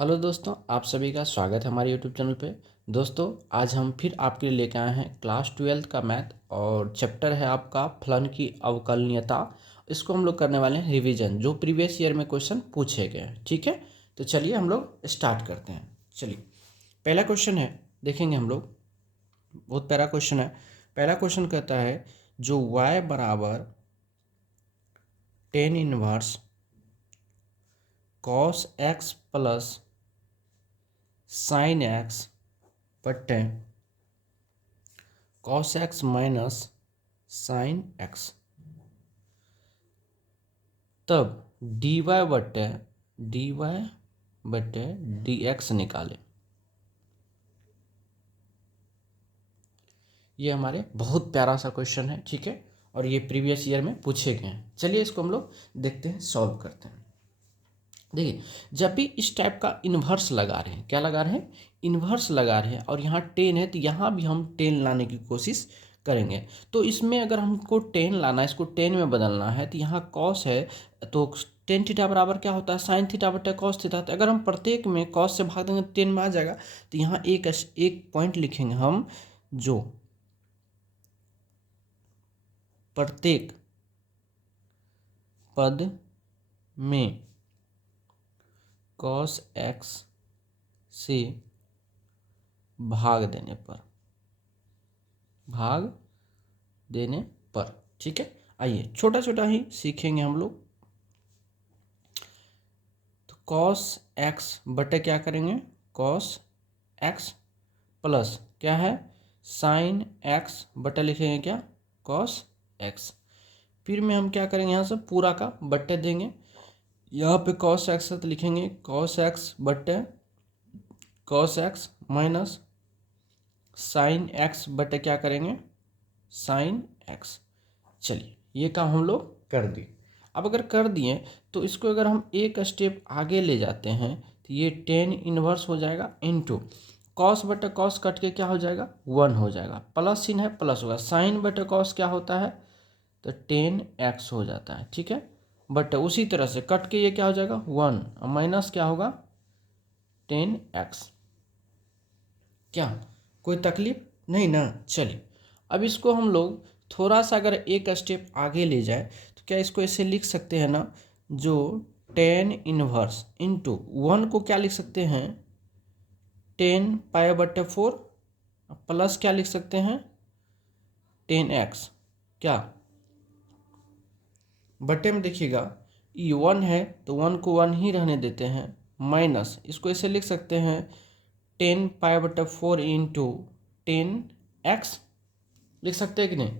Hello दोस्तों, आप सभी का स्वागत है हमारे यूट्यूब चैनल पे। दोस्तों, आज हम फिर आपके लिए लेके आए हैं क्लास 12th का मैथ और चैप्टर है आपका फलन की अवकलनीयता। इसको हम लोग करने वाले हैं रिवीजन, जो प्रीवियस ईयर में क्वेश्चन पूछे गए हैं। ठीक है, तो चलिए हम लोग स्टार्ट करते हैं। चलिए, पहला क्वेश्चन है, देखेंगे हम लोग। बहुत प्यारा क्वेश्चन है। पहला क्वेश्चन कहता है जो y बराबर tan inverse cos x plus sine x बटे cos x minus sine x, तब डी वाई बटे डी एक्स निकाले। ये हमारे बहुत प्यारा सा क्वेश्चन है। ठीक है, और ये प्रीवियस ईयर में पूछे गए हैं। चलिए इसको हम लोग देखते हैं, सॉल्व करते हैं। देखिए, जब भी इस टाइप का इन्वर्स लगा रहे हैं, क्या लगा रहे हैं, इन्वर्स लगा रहे हैं, और यहाँ टेन है तो यहाँ भी हम टेन लाने की कोशिश करेंगे। तो इसमें अगर हमको टेन लाना है, इसको टेन में बदलना है, तो यहाँ कॉस है तो टेन थीटा बराबर क्या होता है, साइन थीटा बटे कॉस थीटा। तो अगर हम प्रत्येक में कॉस से भाग देंगे तो टेन में आ जाएगा। तो यहाँ एक पॉइंट लिखेंगे हम, जो प्रत्येक पद में कॉस एक्स से भाग देने पर ठीक है। आइए छोटा छोटा ही सीखेंगे हम लोग। तो कॉस एक्स बटे क्या करेंगे, कॉस एक्स प्लस क्या है, साइन एक्स बटे लिखेंगे क्या, कॉस एक्स। फिर में हम क्या करेंगे, यहाँ से पूरा का बट्टे देंगे। यहाँ पे कॉस एक्स है तो लिखेंगे कॉस एक्स बट्टे cos x minus sine x बटे क्या करेंगे, साइन एक्स। चलिए, ये काम हम लोग कर दिए। अब अगर कर दिए तो इसको अगर हम एक स्टेप आगे ले जाते हैं तो ये टेन इनवर्स हो जाएगा इनटू कॉस बटे कॉस कट के क्या हो जाएगा, वन हो जाएगा। प्लस चिन्ह है, प्लस होगा। साइन बटे कॉस क्या होता है, तो टेन एक्स हो जाता है। ठीक है, बट उसी तरह से कट के ये क्या हो जाएगा, वन, माइनस क्या होगा, टेन एक्स। क्या कोई तकलीफ नहीं ना। चलिए, अब इसको हम लोग थोड़ा सा अगर एक स्टेप आगे ले जाए तो क्या इसको ऐसे लिख सकते हैं ना, जो टेन इनवर्स इंटू वन को क्या लिख सकते हैं, टेन पाई बटे फोर, प्लस क्या लिख सकते हैं, टेन एक्स। क्या बटे में देखिएगा, ये वन है तो वन को वन ही रहने देते हैं, माइनस इसको ऐसे लिख सकते हैं, टेन पाई बटे फोर इंटू टेन एक्स लिख सकते हैं कि नहीं।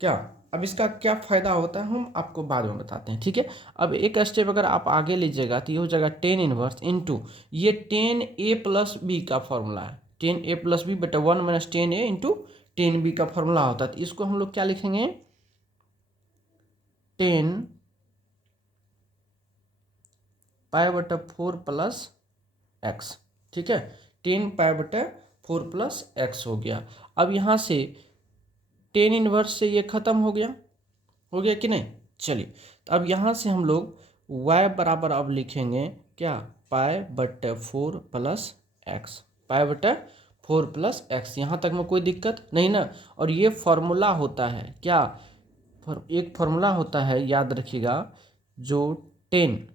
क्या अब इसका क्या फ़ायदा होता है हम आपको बाद में बताते हैं। ठीक है, अब एक स्टेप अगर आप आगे लीजिएगा तो ये हो जाएगा टेन इनवर्स इंटू ये टेन ए प्लस बी का फॉर्मूला है, टेन ए प्लस बी बटे वन माइनस टेन ए इंटू टेन बी का फॉर्मूला होता है। तो इसको हम लोग क्या लिखेंगे, टेन पाई बटे फोर प्लस एक्स। ठीक है, टेन पाई बटे फोर प्लस एक्स हो गया। अब यहाँ से टेन इनवर्स से ये खत्म हो गया कि नहीं। चलिए, तो अब यहाँ से हम लोग y बराबर अब लिखेंगे क्या, पाई बटे फोर प्लस एक्स, पाई बटे फोर प्लस एक्स। यहाँ तक में कोई दिक्कत नहीं ना। और ये फॉर्मूला होता है क्या, एक फॉर्मूला होता है, याद रखिएगा, जो टेन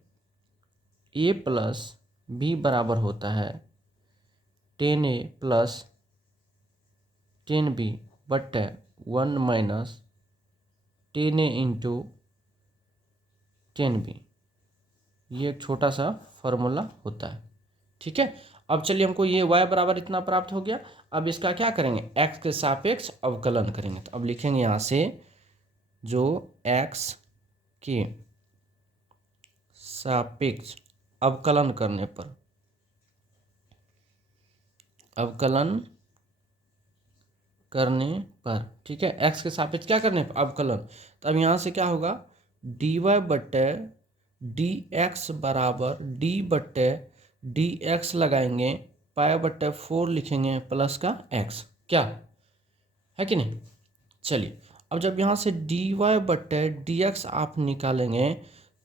ए प्लस बी बराबर होता है टेन ए प्लस टेन बी बटे वन माइनस टेन ए इंटू टेन बी। ये एक छोटा सा फॉर्मूला होता है। ठीक है, अब चलिए, हमको ये y बराबर इतना प्राप्त हो गया। अब इसका क्या करेंगे, x के सापेक्ष अवकलन करेंगे। तो अब लिखेंगे यहाँ से, जो x के सापेक्ष अवकलन करने पर, ठीक है, x के सापेक्ष क्या करने पर, अवकलन। तो अब यहाँ से क्या होगा, dy बटे डी एक्स बराबर डी बटे डी एक्स लगाएंगे, पाई बटे फोर लिखेंगे प्लस का एक्स। क्या है कि नहीं। चलिए, अब जब यहाँ से डी वाई बटे डी एक्स आप निकालेंगे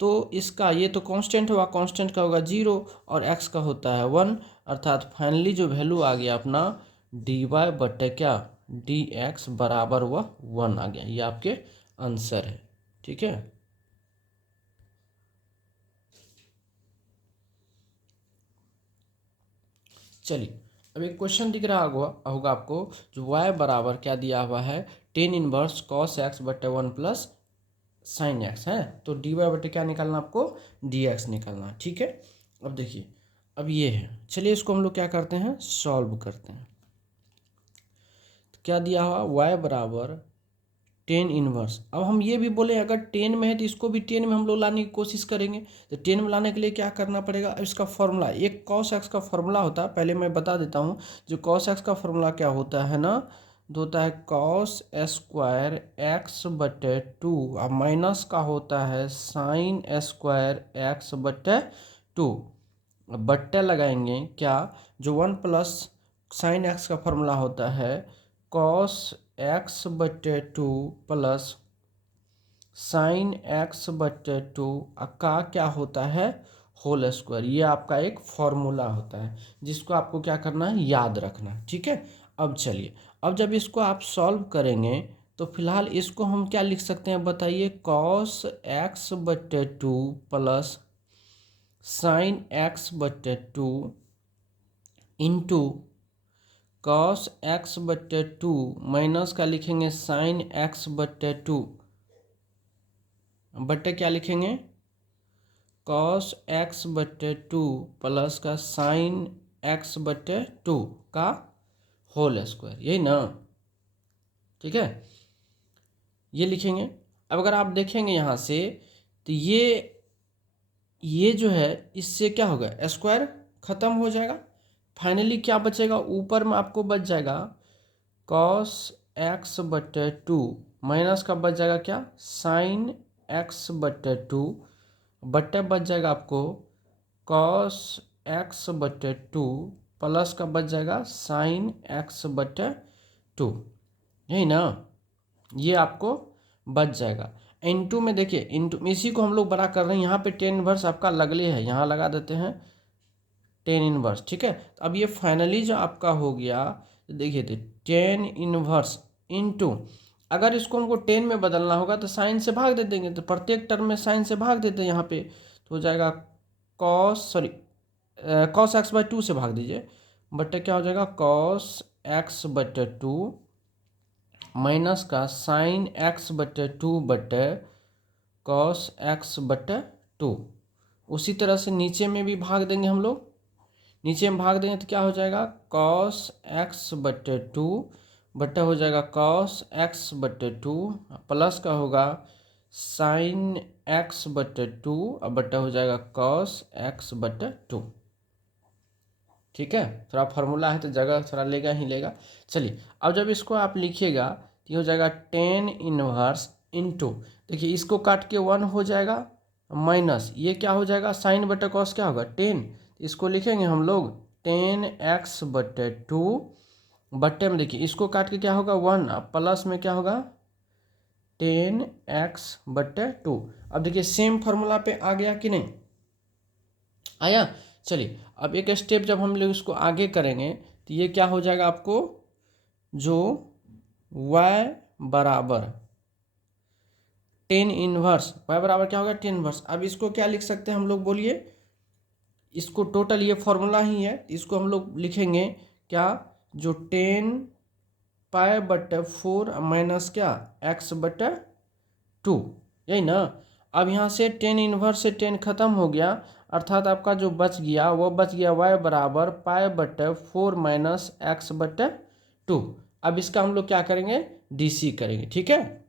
तो इसका ये तो कांस्टेंट हुआ, कांस्टेंट का होगा 0 और x का होता है 1, अर्थात फाइनली जो वैल्यू आ गया अपना dy बटे क्या dx बराबर हुआ 1 आ गया। ये आपके आंसर है। ठीक है, चलिए अब एक क्वेश्चन दिख रहा होगा आपको, जो y बराबर क्या दिया हुआ है, टेन इनवर्स कॉस एक्स बटे 1 प्लस साइन एक्स है। तो डी वाई बटे क्या निकालना आपको, डी एक्स निकालना। ठीक है, अब देखिए अब ये है, चलिए इसको हम लोग क्या करते हैं, सॉल्व करते हैं। तो क्या दिया हुआ y बराबर टेन इनवर्स। अब हम ये भी बोले अगर टेन में है तो इसको भी टेन में हम लोग लाने की कोशिश करेंगे। तो टेन में लाने के लिए क्या करना पड़ेगा, अब इसका फॉर्मूला, एक कॉस एक्स का फॉर्मूला होता है, पहले मैं बता देता हूँ। जो कॉस एक्स का फॉर्मूला क्या होता है ना, तो होता है कॉस स्क्वायर एक्स बटे 2 और माइनस का होता है साइन स्क्वायर एक्स बटे 2। बट्टे लगाएंगे क्या, जो 1 प्लस साइन एक्स का फॉर्मूला होता है कॉस एक्स बटे 2 प्लस साइन एक्स बटे 2 का क्या होता है, होल स्क्वायर। ये आपका एक फॉर्मूला होता है जिसको आपको क्या करना है, याद रखना। ठीक है, अब चलिए, अब जब इसको आप सॉल्व करेंगे तो फिलहाल इसको हम क्या लिख सकते हैं बताइए, कॉस एक्स बटे 2 प्लस साइन एक्स बटे 2 इंटू कॉस एक्स बटे 2 माइनस का लिखेंगे साइन एक्स बटे 2 बटे क्या लिखेंगे, कॉस एक्स बटे 2 प्लस का साइन एक्स बटे 2 का होल स्क्वायर, यही ना। ठीक है, ये लिखेंगे। अब अगर आप देखेंगे यहाँ से तो ये जो है इससे क्या होगा, स्क्वायर खत्म हो जाएगा। फाइनली क्या बचेगा, ऊपर में आपको बच जाएगा कॉस एक्स बटे 2 माइनस का बच जाएगा क्या, साइन एक्स बटे 2 बटे बच जाएगा आपको कॉस एक्स बटे 2 प्लस का बच जाएगा साइन एक्स बटे 2, यही ना। ये आपको बच जाएगा। इंटू में देखिए, इंटू इसी को हम लोग बड़ा कर रहे हैं, यहाँ पे टेन इनवर्स आपका लगले है, यहाँ लगा देते हैं टेन इनवर्स। ठीक है, तो अब ये फाइनली जो आपका हो गया, देखिए तो टेन इनवर्स इंटू, अगर इसको हमको टेन में बदलना होगा तो साइन से भाग दे देंगे, तो प्रत्येक टर्म में साइन से भाग देते हैं यहाँ पे, तो हो जाएगा कॉस एक्स बाई 2 से भाग दीजिए, बटे क्या हो जाएगा कॉस एक्स बटे 2 माइनस का साइन एक्स बटे 2 बटे कॉस एक्स बटे 2। उसी तरह से नीचे में भी भाग देंगे हम लोग, नीचे में भाग देंगे तो क्या हो जाएगा कॉस एक्स बटे 2 बटे हो जाएगा कॉस एक्स बटे 2 प्लस का होगा साइन एक्स बटे 2 और बटे हो जाएगा कॉस एक्स बटे 2। ठीक है, थोड़ा फार्मूला है तो जगह थोड़ा लेगा ही लेगा। चलिए अब जब इसको आप लिखिएगा तो ये हो जाएगा टेन इनवर्स इंटू, देखिए इसको काट के 1 हो जाएगा माइनस ये क्या हो जाएगा साइन बटे कॉस क्या होगा 10, इसको लिखेंगे हम लोग टेन एक्स बटे 2 बटे में देखिए इसको काट के क्या होगा 1 प्लस में क्या होगा टेन एक्स बटे 2। अब देखिए सेम फार्मूला पे आ गया कि नहीं आया। चलिए अब एक स्टेप जब हम लोग इसको आगे करेंगे तो ये क्या हो जाएगा आपको, जो y बराबर टेन इनवर्स, y बराबर क्या होगा 10 इनवर्स। अब इसको क्या लिख सकते हैं हम लोग बोलिए, इसको टोटल ये फॉर्मूला ही है, इसको हम लोग लिखेंगे क्या, जो 10 पाई बटे 4 माइनस क्या x बटे 2, यही ना। अब यहाँ से 10 इनवर्स से 10 खत्म हो गया, अर्थात आपका जो बच गया वो बच गया y बराबर पाई बटे 4 माइनस एक्स बटे 2। अब इसका हम लोग क्या करेंगे, डीसी करेंगे। ठीक है,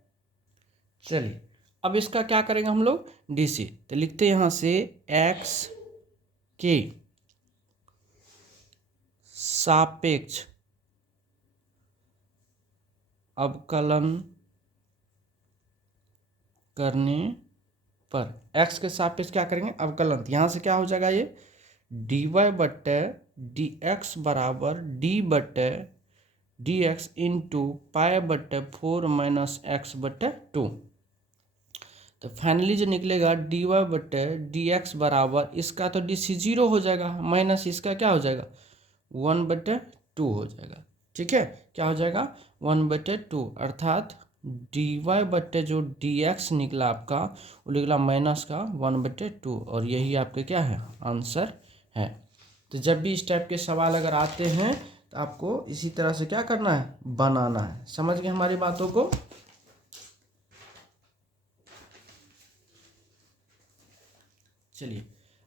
चलिए अब इसका क्या करेंगे हम लोग, डीसी। तो लिखते हैं यहाँ से x के सापेक्ष अवकलन करने पर, x के सापेक्ष क्या करेंगे अवकलन, यहाँ से क्या हो जाएगा ये dy बटे डी एक्स बराबर डी बटे डी एक्स इंटू पाई बटे 4 माइनस एक्स बटे 2। तो फाइनली जो निकलेगा dy बटे डी एक्स बराबर, इसका तो डी सी 0 हो जाएगा, माइनस इसका क्या हो जाएगा 1/2 हो जाएगा। ठीक है, क्या हो जाएगा 1/2, अर्थात dy बटे जो dx निकला आपका वो निकला माइनस का 1/2, और यही आपके क्या है आंसर है। तो जब भी इस टाइप के सवाल अगर आते हैं तो आपको इसी तरह से क्या करना है, बनाना है। समझ गए हमारी बातों को। चलिए,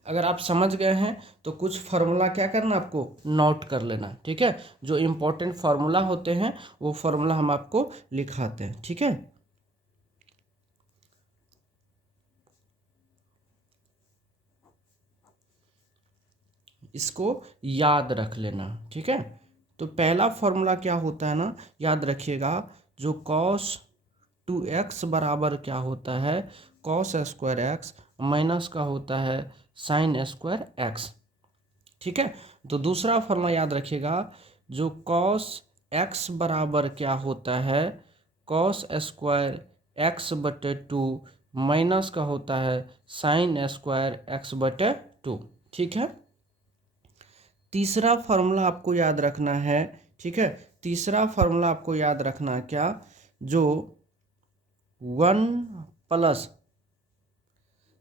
अगर आप समझ गए हैं तो कुछ फार्मूला क्या करना आपको नोट कर लेना, ठीक है। जो इम्पोर्टेंट फार्मूला होते हैं वो फार्मूला हम आपको लिखाते हैं, ठीक है। इसको याद रख लेना, ठीक है। तो पहला फार्मूला क्या होता है ना, याद रखिएगा, जो cos 2x बराबर क्या होता है cos स्क्वायर एक्स माइनस का होता है sin स्क्वायर एक्स, ठीक है। तो दूसरा फार्मूला याद रखिएगा, जो cos x बराबर क्या होता है cos स्क्वायर एक्स बटे 2 माइनस का होता है sin स्क्वायर एक्स बटे 2, ठीक है। तीसरा फार्मूला आपको याद रखना है, ठीक है। तीसरा फार्मूला आपको याद रखना है क्या, जो 1 प्लस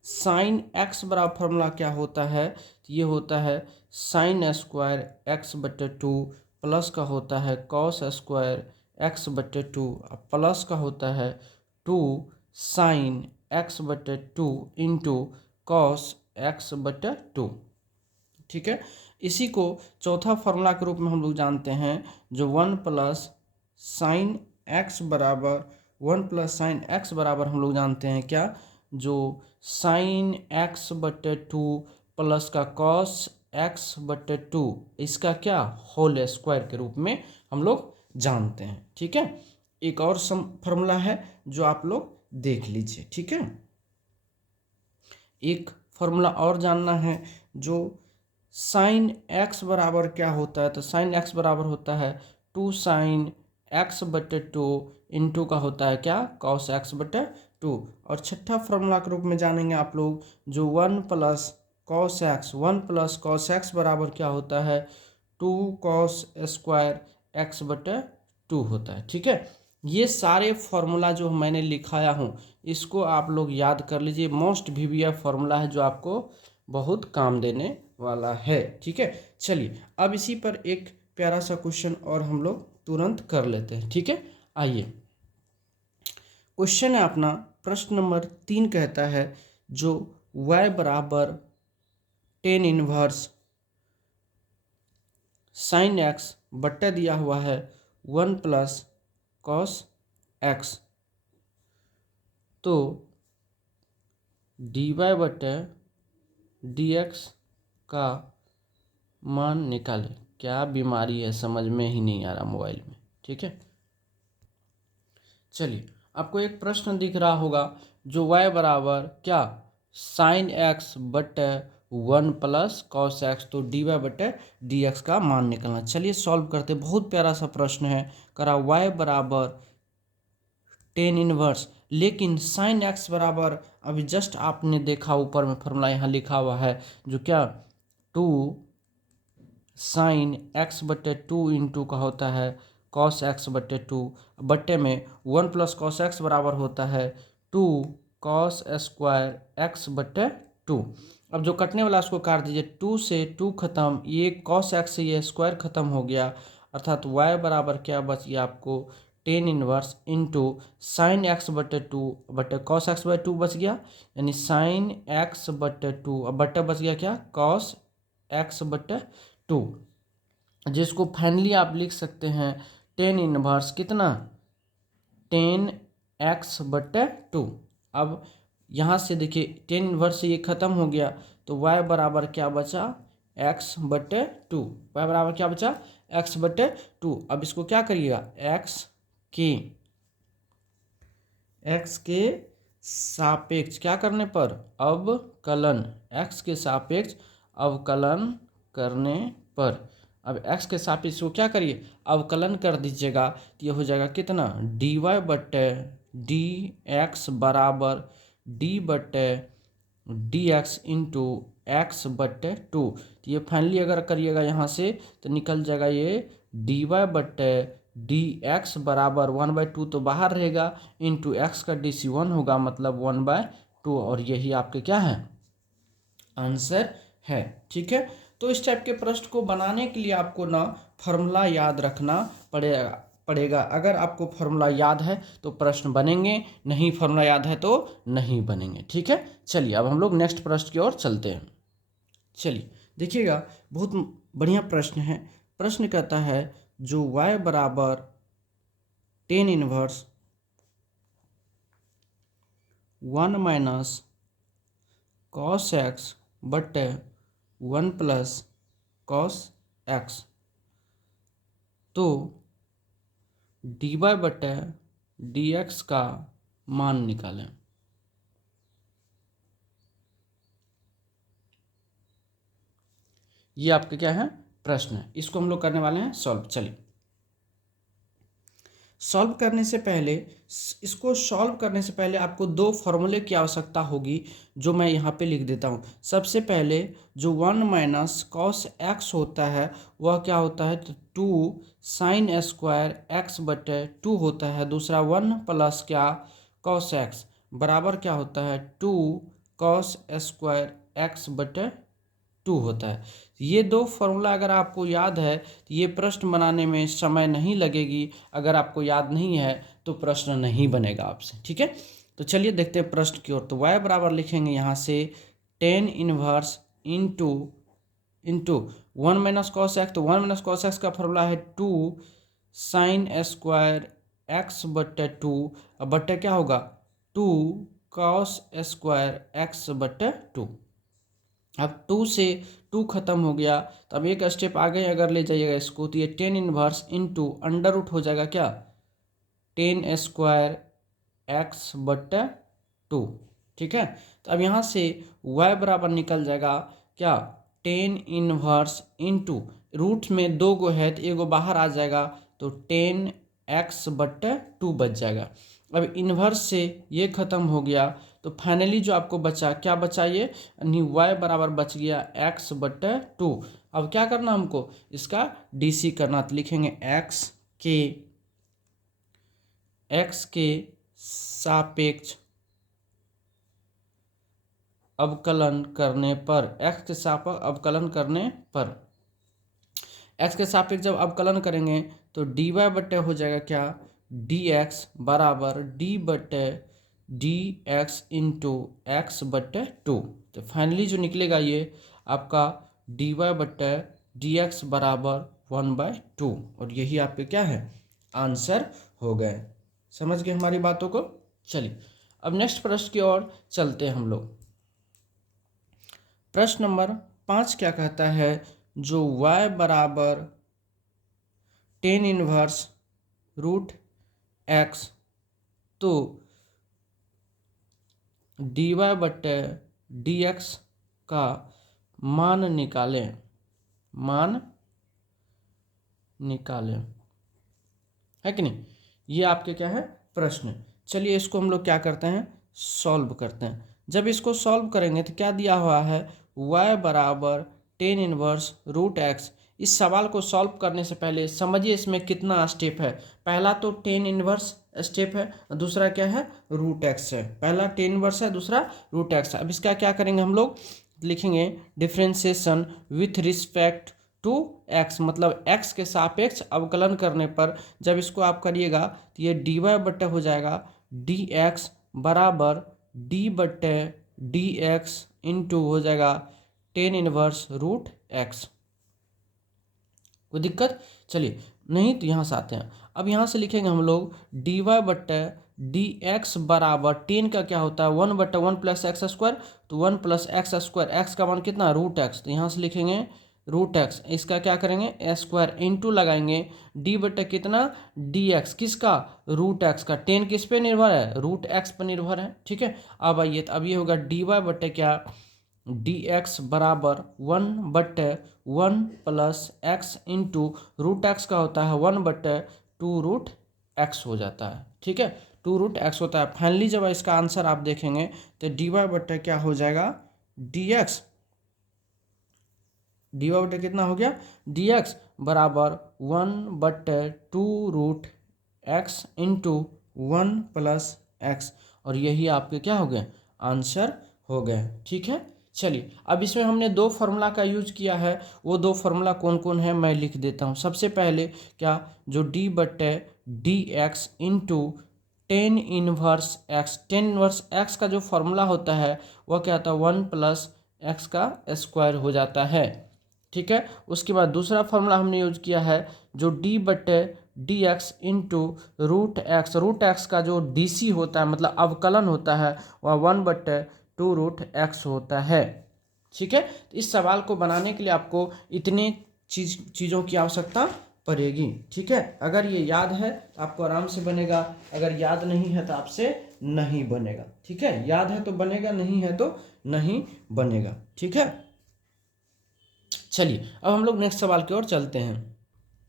साइन एक्स बराबर फार्मूला क्या होता है, ये होता है साइन स्क्वायर एक्स बटे 2 प्लस का होता है कॉस स्क्वायर एक्स बटे 2 प्लस का होता है 2 साइन एक्स बटे 2 इंटू कॉस एक्स बटे 2, ठीक है। इसी को चौथा फार्मूला के रूप में हम लोग जानते हैं, जो 1 प्लस साइन एक्स बराबर हम लोग जानते हैं क्या, जो साइन एक्स बटे 2 प्लस का कॉस एक्स बटे 2, इसका क्या होल स्क्वायर के रूप में हम लोग जानते हैं, ठीक है। एक और फार्मूला है जो आप लोग देख लीजिए, ठीक है। एक फार्मूला और जानना है, जो साइन एक्स बराबर क्या होता है, तो साइन एक्स बराबर होता है 2 साइन एक्स बटे 2 इंटू का होता है क्या कॉस एक्स बटे 2। और छठा फार्मूला के रूप में जानेंगे आप लोग, जो 1 प्लस कॉस एक्स बराबर क्या होता है 2 कॉस स्क्वायर एक्स बटे 2 होता है, ठीक है। ये सारे फार्मूला जो मैंने लिखाया हूँ इसको आप लोग याद कर लीजिए। मोस्ट VBF फार्मूला है जो आपको बहुत काम देने वाला है, ठीक है। चलिए, अब इसी पर एक प्यारा सा क्वेश्चन और हम लोग तुरंत कर लेते हैं, ठीक है। आइए, क्वेश्चन है अपना, प्रश्न नंबर 3 कहता है, जो y बराबर टेन इनवर्स साइन एक्स बट्टा दिया हुआ है 1 प्लस कॉस एक्स, तो dy बटे डी एक्स का मान निकालें। क्या बीमारी है समझ में ही नहीं आ रहा मोबाइल में, ठीक है। चलिए, आपको एक प्रश्न दिख रहा होगा, जो y बराबर क्या साइन एक्स बटे 1 प्लस कॉस एक्स, तो dy बटे डी एक्स का मान निकलना। चलिए सॉल्व करते, बहुत प्यारा सा प्रश्न है, करा y बराबर टेन इनवर्स, लेकिन साइन एक्स बराबर अभी जस्ट आपने देखा ऊपर में फॉर्मूला यहाँ लिखा हुआ है, जो क्या 2 साइन एक्स बटे 2 इंटू का होता है कॉस एक्स बटे 2, बट्टे में 1 प्लस कॉस एक्स बराबर होता है 2 कॉस स्क्वायर एक्स बटे 2। अब जो कटने वाला उसको काट दीजिए, 2 से 2 खत्म, ये कॉस एक्स से ये स्क्वायर खत्म हो गया, अर्थात y बराबर क्या बच गया आपको tan inverse into sine x बटे 2 बटे कॉस एक्स बटे 2 बच गया, यानी साइन एक्स बटे 2, अब बट्टे बच गया क्या कॉस एक्स बटे 2, जिसको फाइनली आप लिख सकते हैं टेन इनवर्स कितना 10x बटे 2। अब यहाँ से देखिए 10 इनवर्स से ये खत्म हो गया, तो y बराबर क्या बचा x बटे 2, y बराबर क्या बचा x बटे 2। अब इसको क्या करिएगा x के सापेक्ष क्या करने पर अवकलन, x के सापेक्ष अवकलन करने पर, अब x के सापेक्ष को क्या करिए अवकलन कर दीजिएगा, तो ये हो जाएगा कितना dy बटे डी एक्स बराबर डी बटे डी एक्स इंटू एक्स बटे टू। तो ये फाइनली अगर करिएगा यहाँ से तो निकल जाएगा ये डी वाई बटे डी एक्स बराबर 1/2 तो बाहर रहेगा, इंटू एक्स का डी सी 1 होगा, मतलब 1/2। और यही आपके क्या है, आंसर है। ठीक है, तो इस टाइप के प्रश्न को बनाने के लिए आपको ना फॉर्मूला याद रखना पड़ेगा। अगर आपको फॉर्मूला याद है तो प्रश्न बनेंगे, नहीं फॉर्मूला याद है तो नहीं बनेंगे। ठीक है, चलिए अब हम लोग नेक्स्ट प्रश्न की ओर चलते हैं। चलिए देखिएगा, बहुत बढ़िया प्रश्न है। प्रश्न कहता है जो y बराबर 10 इनवर्स 1 माइनस कॉस एक्स बटे 1 प्लस कॉस एक्स, तो डी वाई बटे डी एक्स का मान निकालें। ये आपके क्या है, प्रश्न है। इसको हम लोग करने वाले हैं सॉल्व। चलिए सॉल्व करने से पहले, इसको सॉल्व करने से पहले आपको दो फॉर्मूले की आवश्यकता होगी, जो मैं यहाँ पे लिख देता हूँ। सबसे पहले जो 1 माइनस कॉस एक्स होता है वह क्या होता है, तो 2 साइन स्क्वायर एक्स बटे 2 होता है। दूसरा 1 प्लस क्या कॉस एक्स बराबर क्या होता है, 2 कॉस स्क्वायर एक्स बटे 2 होता है। ये दो फॉर्मूला अगर आपको याद है तो ये प्रश्न बनाने में समय नहीं लगेगी। अगर आपको याद नहीं है तो प्रश्न नहीं बनेगा आपसे। ठीक है, तो चलिए देखते हैं प्रश्न की ओर। तो y बराबर लिखेंगे यहाँ से 10 inverse into 1 minus cos x. तो 1 माइनस कॉस एक्स का फॉर्मूला है 2 साइन स्क्वायर एक्स बटे 2, अब बटे क्या होगा 2 कॉस स्क्वायर एक्स बटे 2। अब 2 से 2 खत्म हो गया, तो अब एक स्टेप आगे अगर ले जाइएगा इसको, तो ये 10 इनवर्स इंटू अंडर रूट हो जाएगा क्या 10 स्क्वायर एक्स बट्टा 2। ठीक है, तो अब यहाँ से y बराबर निकल जाएगा क्या 10 इनवर्स इंटू रूट में 2 गो है तो एगो बाहर आ जाएगा, तो 10 एक्स बट्टा 2 बच जाएगा। अब इन्वर्स से ये खत्म हो गया, तो फाइनली जो आपको बचा क्या बचा, ये y बराबर बच गया x बटे 2। अब क्या करना हमको, इसका डीसी करना, तो लिखेंगे x के सापेक्ष अवकलन करने पर, x के सापेक्ष अवकलन करने पर, x के सापेक्ष जब अवकलन करेंगे तो डी वाई बटे हो जाएगा क्या डी एक्स बराबर डी बटे डी एक्स इंटू एक्स बटे 2। तो फाइनली जो निकलेगा ये आपका डी वाई बटे डी एक्स बराबर 1/2, और यही आपके क्या है आंसर हो गए। समझ गए हमारी बातों को। चलिए अब नेक्स्ट प्रश्न की ओर चलते हैं हम लोग। प्रश्न नंबर 5 क्या कहता है, जो y बराबर 10 इनवर्स रूट एक्स, तो डी वाई बटे डी एक्स का मान निकालें। मान निकालें, है कि नहीं, ये आपके क्या है प्रश्न। चलिए इसको हम लोग क्या करते हैं सॉल्व करते हैं। जब इसको सॉल्व करेंगे तो क्या दिया हुआ है y बराबर 10 इनवर्स रूट एक्स। इस सवाल को सॉल्व करने से पहले समझिए इसमें कितना स्टेप है। पहला तो 10 इनवर्स स्टेप है, दूसरा क्या है रूट एक्स है। पहला 10 इनवर्स है, दूसरा रूट एक्स है। अब इसका क्या करेंगे हम लोग, लिखेंगे differentiation with respect to x, मतलब एक्स के सापेक्ष अवकलन करने पर जब इसको आप करिएगा तो ये डी वाई बट्टे हो जाएगा डी एक्स बराबर डी बट्टे डी एक्स इंटू हो जाएगा 10 इनवर्स रूट एक्स। कोई दिक्कत, चलिए नहीं तो यहाँ से आते हैं। अब यहाँ से लिखेंगे हम लोग डी वाई बट्टे डी एक्स बराबर 10 का क्या होता है 1/1 प्लस एक्स स्क्वायर, तो 1 प्लस एक्स स्क्वायर, एक्स का मान कितना रूट एक्स, तो यहाँ से लिखेंगे रूट एक्स। इसका क्या करेंगे स्क्वायर इंटू लगाएंगे डी बटे कितना डी एक्स, किसका रूट एक्स का। 10 किस पे निर्भर है रूट एक्स पर निर्भर है। ठीक है, अब आइए, तो अब ये होगा डी वाई बटे क्या डी एक्स बराबर 1/1 plus x into root x का होता है 1/2 रूट एक्स हो जाता है। ठीक है, 2√x होता है। फाइनली जब इसका आंसर आप देखेंगे तो dy बटे क्या हो जाएगा, dx। dy बटे कितना हो गया, dx बराबर 1/2√x इंटू 1+x, और यही आपके क्या हो गए, आंसर हो गए। ठीक है, चलिए अब इसमें हमने दो फार्मूला का यूज किया है, वो दो फार्मूला कौन कौन है मैं लिख देता हूँ। सबसे पहले क्या, जो d बटे d x into tan inverse x का जो फार्मूला होता है वह क्या होता है, 1+x का स्क्वायर हो जाता है। ठीक है, उसके बाद दूसरा फार्मूला हमने यूज किया है जो d बटे d x into root x का जो dc होता है मतलब अवकलन होता है वह 1/2√x होता है। ठीक है, तो इस सवाल को बनाने के लिए आपको इतने चीज़ों की आवश्यकता पड़ेगी। ठीक है, अगर ये याद है तो आपको आराम से बनेगा, अगर याद नहीं है तो आपसे नहीं बनेगा। ठीक है, याद है तो बनेगा, नहीं है तो नहीं बनेगा। ठीक है, चलिए अब हम लोग नेक्स्ट सवाल की ओर चलते हैं।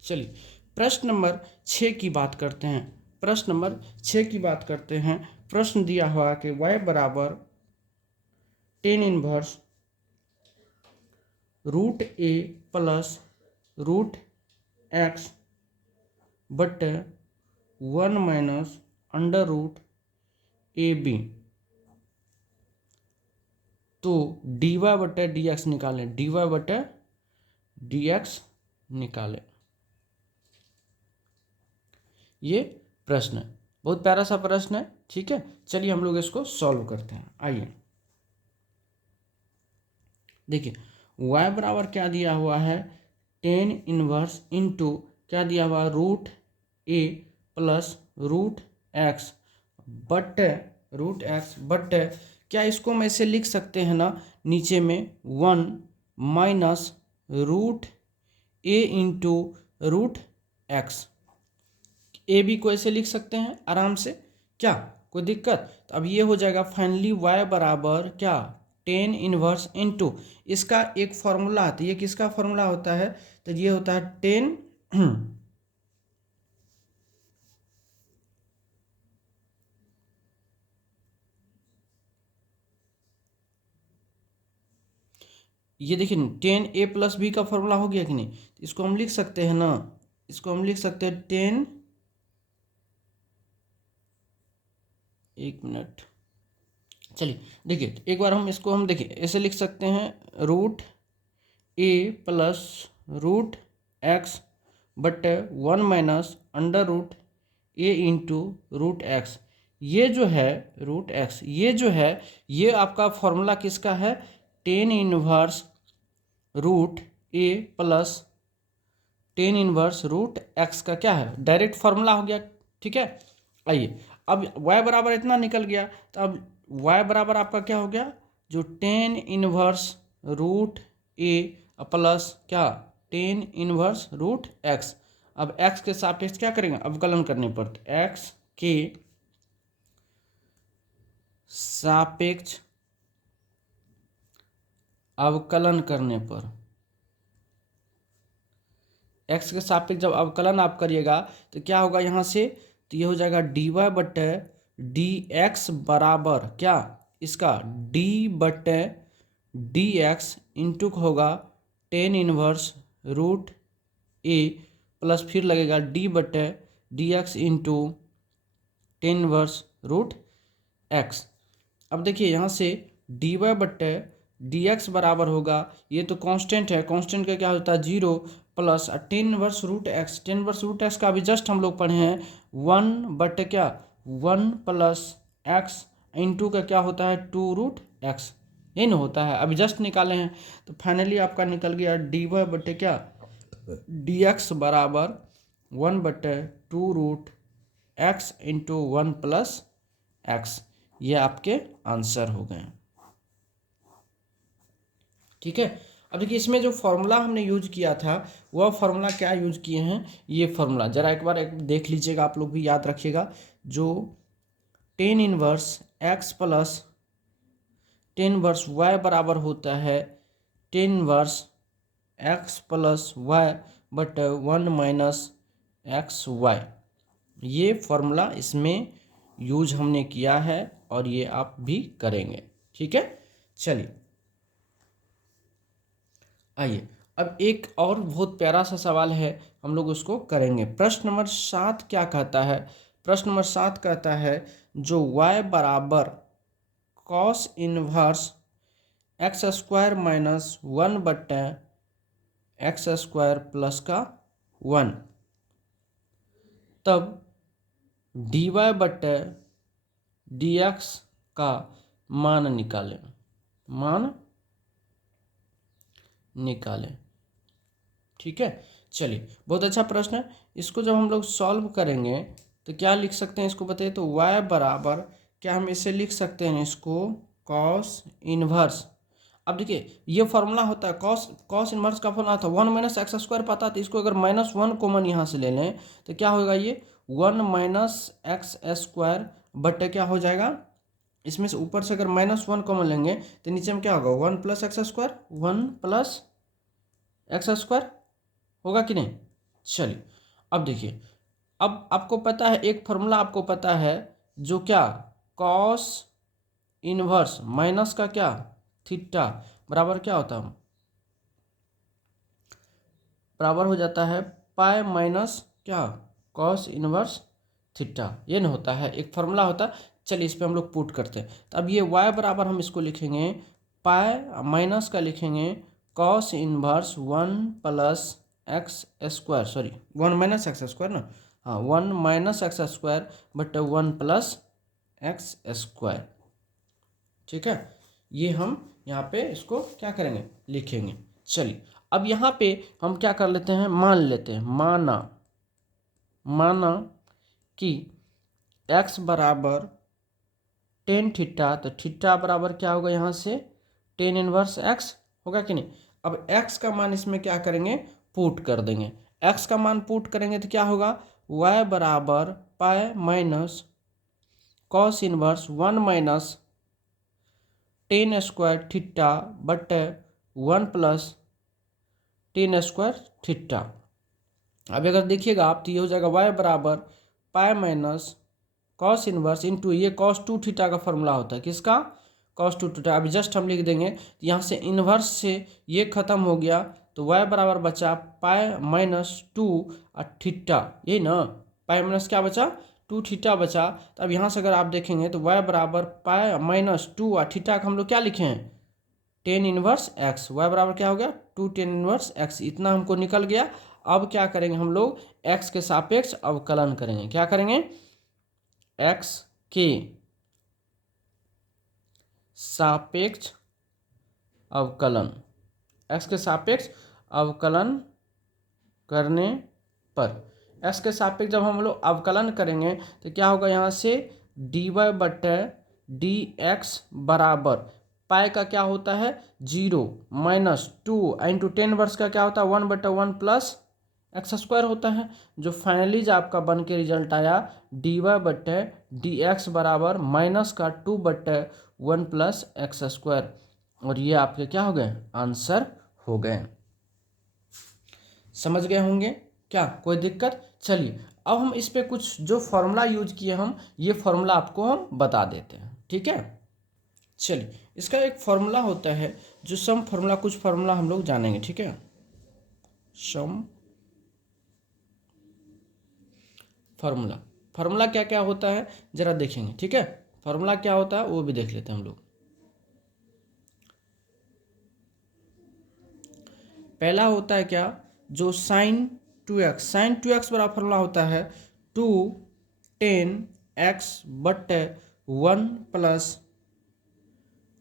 चलिए प्रश्न नंबर 6 की बात करते हैं। प्रश्न नंबर 6 की बात करते हैं। प्रश्न दिया हुआ कि y बराबर tan inverse √a plus √x बटे 1 माइनस √ab, तो dy बटे dx निकालें, dy बटे dx निकालें। ये प्रश्न है, बहुत प्यारा सा प्रश्न है। ठीक है, चलिए हम लोग इसको सॉल्व करते हैं। आइए देखिए, y बराबर क्या दिया हुआ है, टेन इनवर्स इंटू क्या दिया हुआ है, √a प्लस √x बटे क्या, इसको हम ऐसे लिख सकते हैं ना, नीचे में 1 minus √a into √x, a b को ऐसे लिख सकते हैं आराम से, क्या कोई दिक्कत। तो अब ये हो जाएगा फाइनली y बराबर क्या, टेन इनवर्स इंटू, इसका एक फॉर्मूला आता है, ये किसका फॉर्मूला होता है, तो ये होता है टेन ये देखिए 10a+b का फॉर्मूला हो गया कि नहीं, तो इसको हम लिख सकते हैं ना, इसको हम लिख सकते हैं 10, एक मिनट, चलिए देखिए एक बार हम इसको हम देखिए ऐसे लिख सकते हैं, √a प्लस √x बटे 1 माइनस √a इंटू √x। ये जो है √x, ये जो है ये आपका फॉर्मूला किसका है, tan inverse √a plus tan inverse √x का क्या है, डायरेक्ट फार्मूला हो गया। ठीक है, आइए अब y बराबर इतना निकल गया, तो अब y बराबर आपका क्या हो गया, जो टेन इनवर्स √a प्लस क्या, टेन इनवर्स √x। अब x के सापेक्ष क्या करेंगे, अवकलन करने पर, तो x के सापेक्ष अवकलन करने पर, x के सापेक्ष जब अवकलन आप करिएगा तो क्या होगा यहाँ से, तो ये हो जाएगा dy बटे डी एक्स बराबर क्या, इसका d बटे डी एक्स इंटू होगा टेन इनवर्स √a प्लस फिर लगेगा d बटे d x into tan inverse √x। अब देखिए यहाँ से dy बटे डी एक्स बराबर होगा, ये तो कांस्टेंट है, कांस्टेंट का क्या होता है 0 plus tan inverse √x, tan inverse √x का अभी जस्ट हम लोग पढ़े हैं 1 बटे क्या 1 प्लस x इंटू का क्या होता है 2√x, ये ना होता है, अभी जस्ट निकाले हैं। तो फाइनली आपका निकल गया dy बटे क्या dx बराबर 1 बटे 2√x इंटू 1 प्लस x, ये आपके आंसर हो गए। ठीक है, अब देखिए इसमें जो फॉर्मूला हमने यूज किया था वह फॉर्मूला क्या यूज किए हैं, ये फॉर्मूला जरा एक बार देख लीजिएगा, आप लोग भी याद रखिएगा, जो tan inverse x plus tan inverse y बराबर होता है tan inverse x plus y बटे 1 माइनस एक्स वाई, ये फॉर्मूला इसमें यूज हमने किया है और ये आप भी करेंगे। ठीक है, चलिए आइए अब एक और बहुत प्यारा सा सवाल है, हम लोग उसको करेंगे। प्रश्न नंबर 7 क्या कहता है? प्रश्न नंबर 7 कहता है जो y बराबर cos inverse x square minus 1 बटे एक्स स्क्वायर प्लस का 1, तब dy बटे dx का मान निकालें। मान निकालें। ठीक है, चलिए बहुत अच्छा प्रश्न है। इसको जब हम लोग सॉल्व करेंगे तो क्या लिख सकते हैं, इसको बताइए। तो y बराबर क्या हम इसे लिख सकते हैं, इसको कॉस इनवर्स। अब देखिए ये फॉर्मूला होता है कॉस इनवर्स का फॉर्मूला था 1 माइनस एक्स स्क्वायर पता था, इसको अगर -1 कॉमन यहाँ से ले लें तो क्या होगा, ये 1 माइनस एक्स स्क्वायर बटे क्या हो जाएगा, इसमें से ऊपर से अगर -1 कॉमन लेंगे तो नीचे में क्या होगा 1 plus x square, 1 plus x square होगा कि नहीं। चलिए अब देखिए, अब आपको पता है एक फॉर्मूला आपको पता है जो क्या कॉस इनवर्स माइनस का क्या थीटा बराबर क्या होता है, बराबर हो जाता है पाई माइनस क्या कॉस इनवर्स थीटा, ये न होता है, एक फॉर्मूला होता है। चलिए इस पे हम लोग पुट करते हैं। तो अब ये y बराबर हम इसको लिखेंगे पाई माइनस का लिखेंगे cos inverse 1 plus x square, sorry 1 minus x square ना, हाँ 1 माइनस एक्स स्क्वायर बटे 1 प्लस एक्स स्क्वायर। ठीक है, ये हम यहाँ पे इसको क्या करेंगे, लिखेंगे। चलिए अब यहाँ पे हम क्या कर लेते हैं, मान लेते हैं, माना कि x बराबर टेन थीटा, तो थीटा बराबर क्या होगा यहाँ से टेन इनवर्स x होगा कि नहीं। अब x का मान इसमें क्या करेंगे, पुट कर देंगे। x का मान पुट करेंगे तो क्या होगा, y बराबर pi minus cos inverse 1 minus ten square theta बटे 1 प्लस टेन स्क्वायर थीटा। अब अगर देखिएगा आप तो ये हो जाएगा y बराबर pi minus cos inverse into ये कॉस 2 थीटा का फॉर्मूला होता है, किसका, कॉस 2 थीटा। अभी जस्ट हम लिख देंगे तो यहाँ से इन्वर्स से ये खत्म हो गया तो y बराबर बचा पाई माइनस 2 और थीटा, यही ना, पाई माइनस क्या बचा 2 थीटा बचा। तो अब यहाँ से अगर आप देखेंगे तो y बराबर पाई माइनस 2 और थीटा का हम लोग क्या लिखे हैं टेन इनवर्स एक्स, y बराबर क्या हो गया 2 टेन इनवर्स एक्स, इतना हमको निकल गया। अब क्या करेंगे हम लोग x के सापेक्ष अवकलन करेंगे, क्या करेंगे x के सापेक्ष अवकलन, x के सापेक्ष अवकलन करने पर x के सापेक्ष जब हम लोग अवकलन करेंगे तो क्या होगा, यहाँ से dy बटे डी एक्स बराबर पाई का क्या होता है 0 माइनस 2 इंटू टेन वर्स का क्या होता है 1 बटे 1 प्लस एक्स स्क्वायर होता है, जो फाइनली जो आपका बन के रिजल्ट आया dy बटे डी एक्स बराबर माइनस का 2 बटे 1 प्लस एक्स स्क्वायर, और ये आपके क्या हो गए आंसर हो गए। समझ गए होंगे क्या, कोई दिक्कत। चलिए अब हम इस पे कुछ जो फॉर्मूला यूज किए हम ये फॉर्मूला आपको हम बता देते हैं। ठीक है, चलिए इसका एक फॉर्मूला होता है जो सम फॉर्मूला, कुछ फॉर्मूला हम लोग जानेंगे। ठीक है, सम फार्मूला क्या क्या होता है जरा देखेंगे। ठीक है, फार्मूला क्या होता है वो भी देख लेते हैं हम लोग। पहला होता है क्या, जो साइन 2x बराबर फार्मूला होता है 2 10 x बटे 1 प्लस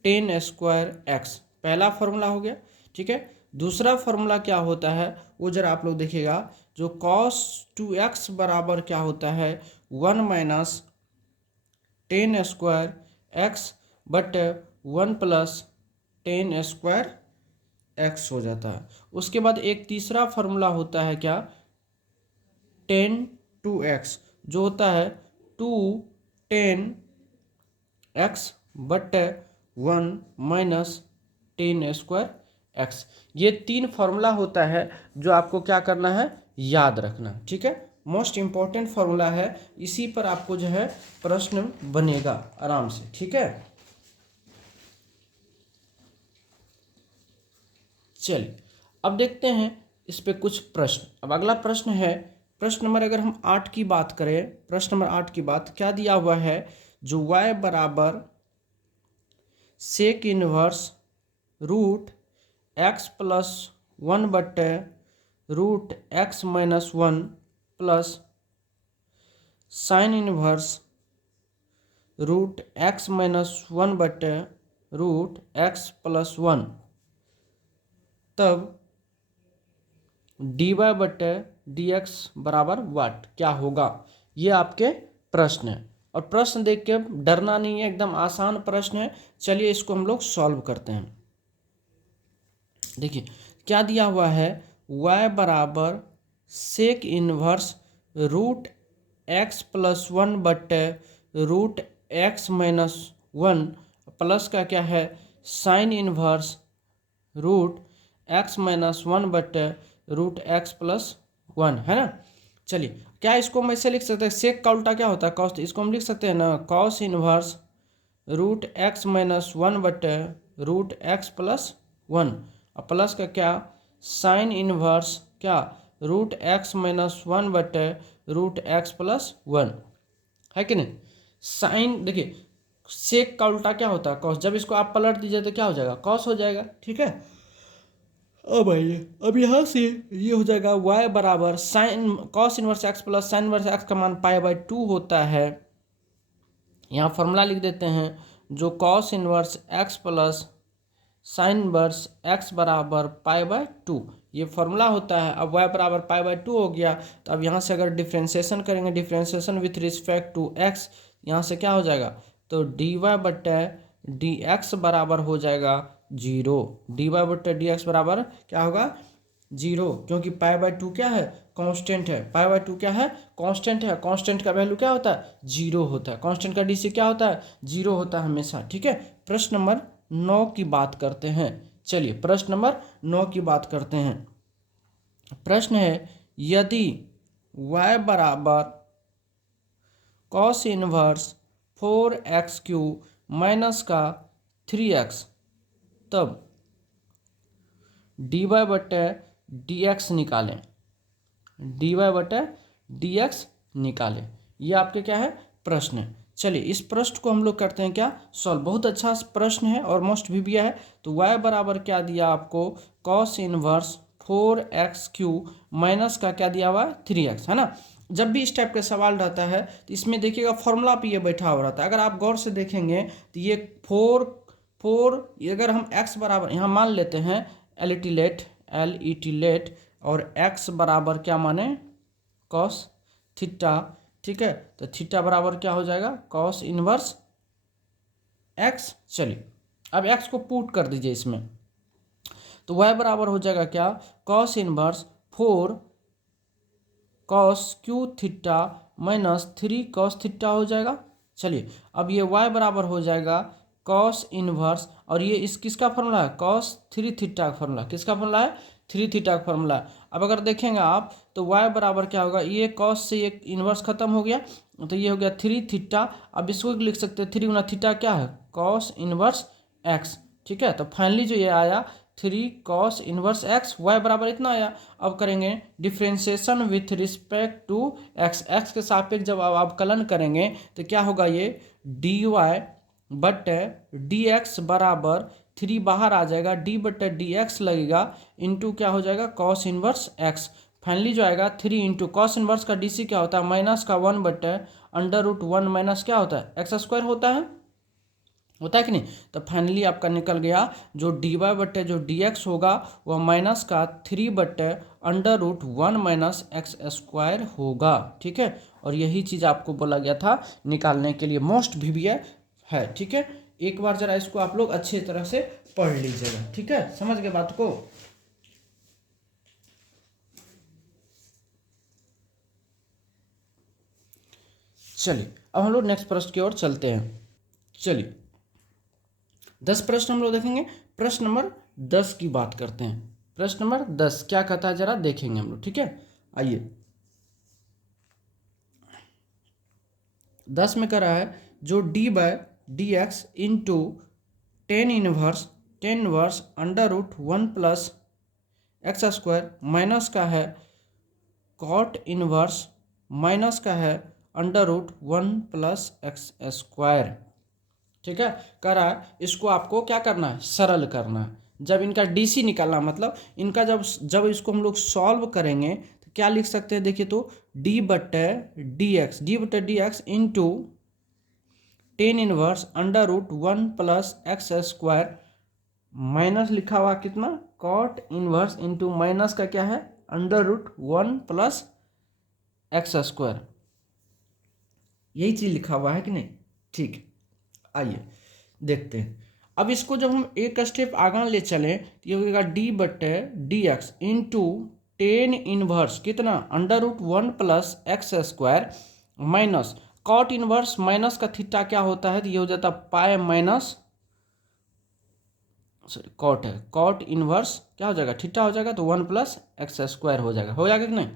10 स्क्वायर x, पहला फार्मूला हो गया। ठीक है, दूसरा फार्मूला क्या होता है वो जरा आप लोग देखिएगा, जो cos 2x बराबर क्या होता है 1 माइनस 10 स्क्वायर x बटे 1 प्लस 10 स्क्वायर x हो जाता है। उसके बाद एक तीसरा फार्मूला होता है क्या 10 2x, जो होता है 2 10 x बटे 1 माइनस 10 स्क्वायर x। ये तीन फार्मूला होता है जो आपको क्या करना है याद रखना। ठीक है, मोस्ट इम्पॉर्टेंट फॉर्मूला है, इसी पर आपको जो है प्रश्न बनेगा आराम से, ठीक है। चलिए अब देखते हैं इस पे कुछ प्रश्न। अब अगला प्रश्न है प्रश्न नंबर, अगर हम 8 की बात करें, प्रश्न नंबर 8 की बात क्या दिया हुआ है, जो y बराबर sec inverse root x plus 1 बटे root x minus 1 plus sine inverse root x minus 1 बटे रूट एक्स प्लस 1, तब डी वाई बटे डी एक्स बराबर वाट क्या होगा, ये आपके प्रश्न है। और प्रश्न देख के डरना नहीं है, एकदम आसान प्रश्न है। चलिए इसको हम लोग सॉल्व करते हैं। देखिए क्या दिया हुआ है, y बराबर sec inverse root x plus 1 बटे रूट एक्स माइनस 1 प्लस का क्या है sine inverse root x minus 1 बटे रूट एक्स प्लस 1, है ना। चलिए क्या इसको हम ऐसे लिख सकते हैं, सेक का उल्टा क्या होता है कॉस, इसको हम लिख सकते हैं ना cos inverse root x minus 1 बटे रूट एक्स प्लस 1 और प्लस का क्या साइन इनवर्स क्या रूट एक्स माइनस 1 बटे रूट एक्स प्लस 1, है कि नहीं। साइन देखिए सेक का उल्टा क्या होता है कॉस, जब इसको आप पलट दीजिए तो क्या हो जाएगा कॉस हो जाएगा, ठीक है। अब आइए अब यहाँ से ये हो जाएगा y बराबर sine cos inverse x plus sine inverse x का मान π/2 होता है। यहाँ फॉर्मूला लिख देते हैं, जो cos inverse x plus sine inverse x बराबर π/2 ये फॉर्मूला होता है। अब y बराबर π/2 हो गया, तो अब यहाँ से अगर डिफ्रेंशिएशन करेंगे, differentiation with respect to x, यहाँ से क्या हो जाएगा, तो dy बटे डी एक्स बराबर हो जाएगा 0। dy बटे डी एक्स बराबर क्या होगा 0, क्योंकि π/2 क्या है कांस्टेंट है, π/2 क्या है कांस्टेंट है, कांस्टेंट का वैल्यू क्या होता है 0 होता है, कांस्टेंट का डीसी क्या होता है 0 होता है हमेशा, ठीक है। प्रश्न नंबर 9 की बात करते हैं। चलिए प्रश्न नंबर 9 की बात करते हैं। प्रश्न है, यदि y बराबर कॉस इनवर्स 4x³ माइनस का 3x, तब dy बटे dx निकालें, dy बटे dx निकालें। ये आपके क्या है प्रश्न है। चलिए इस प्रश्न को हम लोग करते हैं क्या सॉल्व, बहुत अच्छा प्रश्न है और मोस्ट भी है। तो y बराबर क्या दिया आपको कॉस इनवर्स 4x³ माइनस का क्या दिया हुआ है 3x, है ना। जब भी इस टाइप का सवाल रहता है तो इसमें देखिएगा फॉर्मूला पे ये बैठा हुआ रहता है। अगर आप गौर से देखेंगे तो ये 4 अगर हम x बराबर यहाँ मान लेते हैं एलिटिलेट और x बराबर क्या माने कॉस थीटा, ठीक है। तो थीटा बराबर क्या हो जाएगा कॉस इनवर्स x। चलिए अब x को पुट कर दीजिए इसमें, तो y बराबर हो जाएगा क्या cos inverse 4 cos Q theta minus 3 cos theta हो जाएगा। चलिए अब ये y बराबर हो जाएगा कॉस इनवर्स, और ये इस किसका फॉर्मूला है कॉस 3 थीटा का फॉर्मूला, किसका फॉर्मूला है 3 थीटा का फॉर्मूला। अब अगर देखेंगे आप तो y बराबर क्या होगा, ये कॉस से ये इनवर्स खत्म हो गया, तो ये हो गया 3 थीटा। अब इसको लिख सकते हैं 3 गुना थीटा क्या है कॉस इनवर्स x, ठीक है। तो फाइनली जो ये आया 3 कॉस इनवर्स x, y बराबर इतना आया। अब करेंगे differentiation with respect to x, x के सापेक्ष जब आप कलन करेंगे तो क्या होगा ये dy बटे डी एक्स बराबर 3 बाहर आ जाएगा, d बटे डी एक्स लगेगा इंटू क्या हो जाएगा कॉस इनवर्स x। फाइनली जो आएगा 3 इंटू कॉस इनवर्स का डीसी क्या होता है माइनस का 1 बटे √1 माइनस क्या होता है x² होता है कि नहीं। तो फाइनली आपका निकल गया जो dy बटे जो dx होगा वह माइनस का 3 बटे √1 माइनस x² होगा, ठीक है। और यही चीज़ आपको बोला गया था निकालने के लिए, मोस्ट भी है, ठीक है। एक बार जरा इसको आप लोग अच्छी तरह से पढ़ लीजिएगा, ठीक है, समझ गए बात को। चलिए अब हम लोग नेक्स्ट प्रश्न की ओर चलते हैं। चलिए 10 प्रश्न हम लोग देखेंगे। प्रश्न नंबर 10 की बात करते हैं। प्रश्न नंबर 10 क्या कहता है जरा देखेंगे हम लोग, ठीक है। आइए 10 में करा है जो d by d x into tan inverse under root 1 plus x square minus का है कॉट इनवर्स माइनस का है under root 1 plus x square. ठीक है, करा है। इसको आपको क्या करना है, सरल करना है। जब इनका डीसी निकालना, मतलब इनका जब इसको हम लोग सॉल्व करेंगे तो क्या लिख सकते हैं, देखिए तो डी बटे d x into tan inverse under root 1 plus x square minus लिखा हुआ कितना कॉट इनवर्स इंटू माइनस का क्या है under root 1 plus x square. यही चीज लिखा हुआ है कि नहीं? ठीक, आइए देखते हैं। अब इसको जब हम एक स्टेप आगे ले चलें तो ये होगा डी बटे d x into tan inverse कितना under root 1 plus x square minus cot inverse minus का थीटा क्या होता है, तो ये हो जाता है पाई माइनस, सॉरी कॉट है, कॉट इनवर्स क्या हो जाएगा थीटा हो जाएगा, तो 1 प्लस एक्स स्क्वायर हो जाएगा कि नहीं।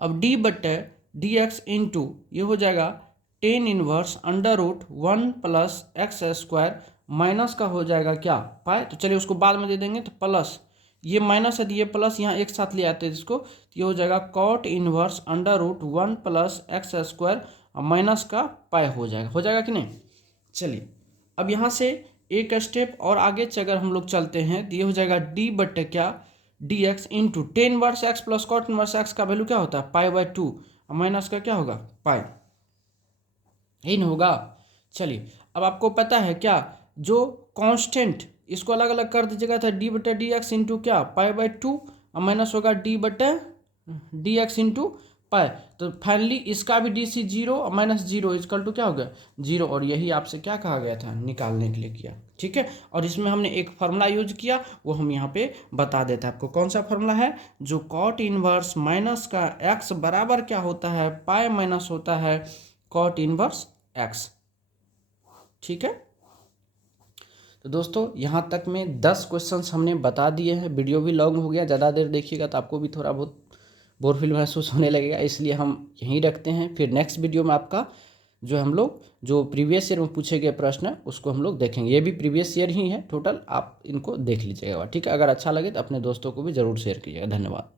अब डी बटे डी एक्स इंटू ये हो जाएगा tan inverse under root 1 plus x square minus का हो जाएगा क्या पाए, तो चलिए उसको बाद में दे देंगे, तो प्लस ये माइनस है तो ये प्लस यहाँ एक साथ ले आते हैं इसको, तो ये हो जाएगा cot inverse under root 1 plus x square minus का पाई हो जाएगा कि नहीं। चलिए अब यहाँ से एक स्टेप और आगे अगर हम लोग चलते हैं तो ये हो जाएगा डी बटे क्या d x into tan inverse x plus cot inverse x का वैल्यू क्या होता है पाई बाय 2 माइनस का क्या होगा पाई, यही न होगा। चलिए अब आपको पता है क्या जो कांस्टेंट इसको अलग अलग कर दीजिएगा था डी बटे डी एक्स इंटू क्या पाई बाय 2 और माइनस होगा डी बटे डी एक्स इंटू पाई, तो फाइनली इसका भी डी सी 0 और माइनस 0 इजकल टू क्या हो गया 0, और यही आपसे क्या कहा गया था निकालने के लिए किया। ठीक है, और इसमें हमने एक फार्मूला यूज किया वो हम यहाँ पे बता देते हैं आपको। कौन सा फार्मूला है, जो कॉट इनवर्स माइनस का एक्स बराबर क्या होता है पाई माइनस होता है कॉट इनवर्स एक्स। ठीक है, तो दोस्तों यहाँ तक में 10 क्वेश्चंस हमने बता दिए हैं। वीडियो भी लॉन्ग हो गया, ज़्यादा देर देखिएगा तो आपको भी थोड़ा बहुत बोर फील महसूस होने लगेगा, इसलिए हम यहीं रखते हैं। फिर नेक्स्ट वीडियो में आपका जो हम लोग जो प्रीवियस ईयर में पूछे गए प्रश्न है उसको हम लोग देखेंगे। ये भी प्रीवियस ईयर ही है टोटल, आप इनको देख लीजिएगा। ठीक है, अगर अच्छा लगे तो अपने दोस्तों को भी ज़रूर शेयर कीजिएगा। धन्यवाद।